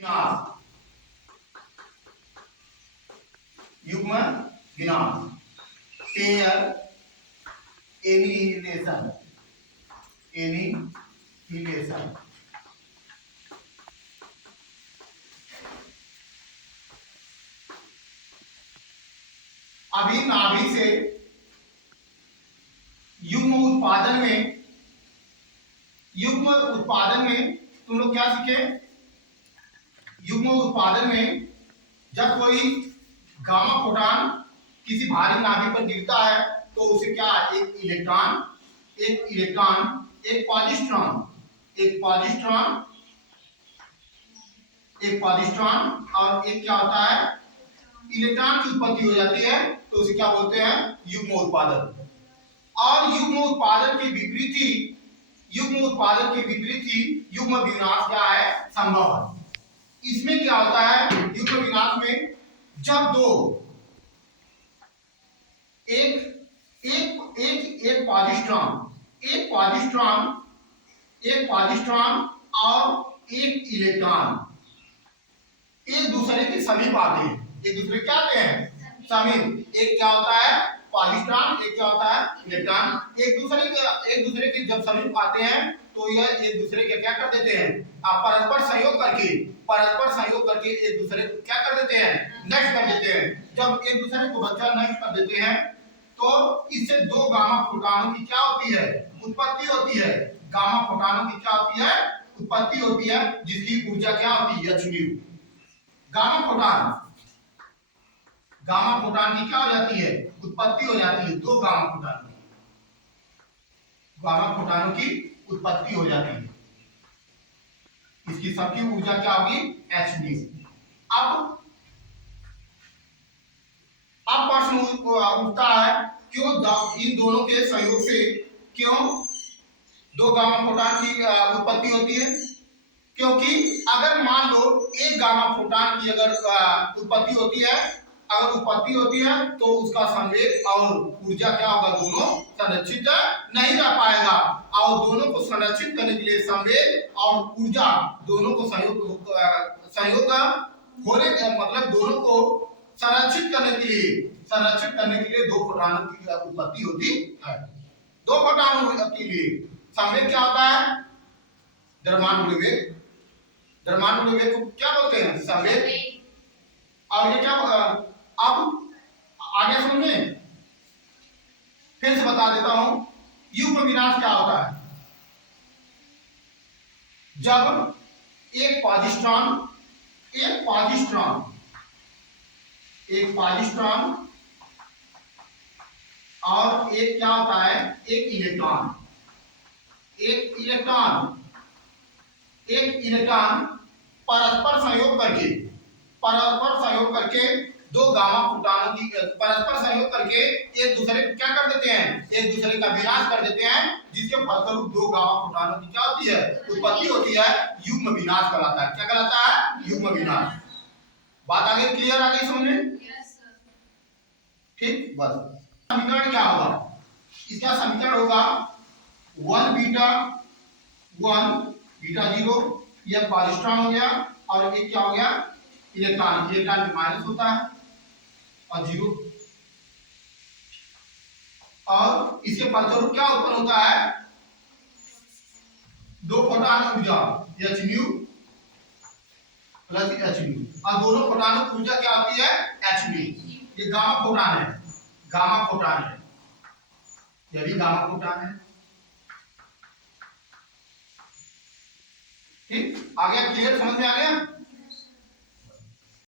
विनाश, युग्म विनाश, पेयर एनिहिलेशन, एनिहिलेशन। अभी नाभि से युग्म उत्पादन में तुम लोग क्या सीखे? युग्म उत्पादन में जब कोई गामा फोटॉन किसी भारी नाभि पर गिरता है तो उसे क्या, एक इलेक्ट्रॉन, एक पॉजिट्रॉन और एक क्या होता है, इलेक्ट्रॉन की उत्पत्ति हो जाती है, तो उसे क्या बोलते हैं? युग्म उत्पादन। और युग्म उत्पादन के विपरीत ही युग्म विनाश क्या है? संभव है। इसमें क्या होता है? युग्म विनाश में जब दो एक पॉजिट्रॉन और एक इलेक्ट्रॉन एक दूसरे के समीप आते हैं। एक दूसरे क्या आते हैं? समीप। एक क्या होता है? पॉजिट्रॉन, एक क्या होता है? इलेक्ट्रॉन। एक दूसरे के जब समीप आते हैं तो यह एक दूसरे के क्या कर देते हैं? परस्पर संयोग करके एक दूसरे को क्या कर देते हैं? नष्ट कर देते हैं। जब एक दूसरे को बच्चा नष्ट कर देते हैं तो इससे दो गामा फोटॉनों की क्या होती है? उत्पत्ति होती है। गामा फोटॉनों की क्या होती है? उत्पत्ति होती है, जिसकी ऊर्जा क्या होती है? h। गामा फोटॉन की क्या हो जाती है? उत्पत्ति हो जाती है। दो गामा फोटॉनों की उत्पत्ति हो जाती है। इसकी सबकी ऊर्जा क्या होगी? h। अब प्रश्न उठता है, क्यों इन दोनों के संयोग से क्यों दो गामा फोटॉन की उत्पत्ति होती है? क्योंकि अगर मान लो एक गामा फोटॉन की अगर उत्पत्ति होती है तो उसका संवेग और ऊर्जा क्या होगा? दोनों संरक्षित नहीं रह पाएगा। और दोनों को संरक्षित करने के लिए संवेग और ऊर्जा दोनों को संयोग होने मतलब दोनों को संरक्षित करने के लिए दो फोटॉनों की उत्पत्ति होती है। दो फोटॉनों के लिए संवेग क्या होता है? द्रव्यमान वेग को क्या बोलते हैं? संवेग। और ये क्या, अब आगे सुनिए, फिर से बता देता हूं। युग्म विनाश क्या होता है? जब एक पॉजिट्रॉन और एक क्या होता है? एक इलेक्ट्रॉन परस्पर संयोग करके दो गामा फोटॉनों की परस्पर संयोग करके एक दूसरे को क्या कर देते हैं? एक दूसरे का विनाश कर देते हैं, जिसके फलस्वरूप दो गामा फोटॉनों की क्या होती है? उत्पत्ति होती है। युग्म विनाश कहलाता है। क्या कहलाता है? युग्म विनाश। बात आगे क्लियर आ गई समझ में? ठीक। बस समीकरण क्या होगा? इसका समीकरण होगा 1 बीटा 0, यह पॉजिट्रॉन हो गया, और एक क्या हो गया? इलेक्ट्रॉन माइनस होता है और 0, और इसके फलस्वरूप क्या उत्पन्न होता है? दो फोटॉन ऊर्जा h प्लस h, और दोनों फोटॉनों की ऊर्जा क्या होती है? h। ये गामा फोटॉन है, यह भी गामा फोटॉन है। ठीक, आ गया? क्लियर? समझ में आ गया?